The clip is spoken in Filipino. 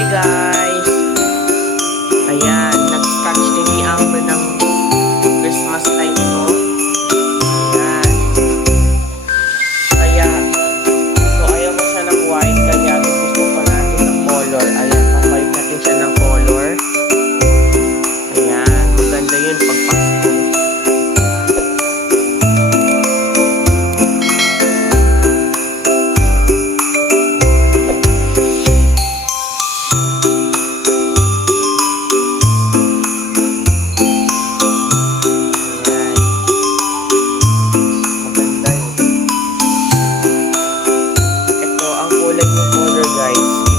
Hi guys! Ayan, nag-scotch din ni Amber ng Christmas light mo. Ayan. Kaya, so ayaw ko siya ng white, kaya gusto ko natin ng color. Ayan, papalit natin siya ng color. Ayan, maganda yun pag Pasko. Ito ang kulay ng color guys.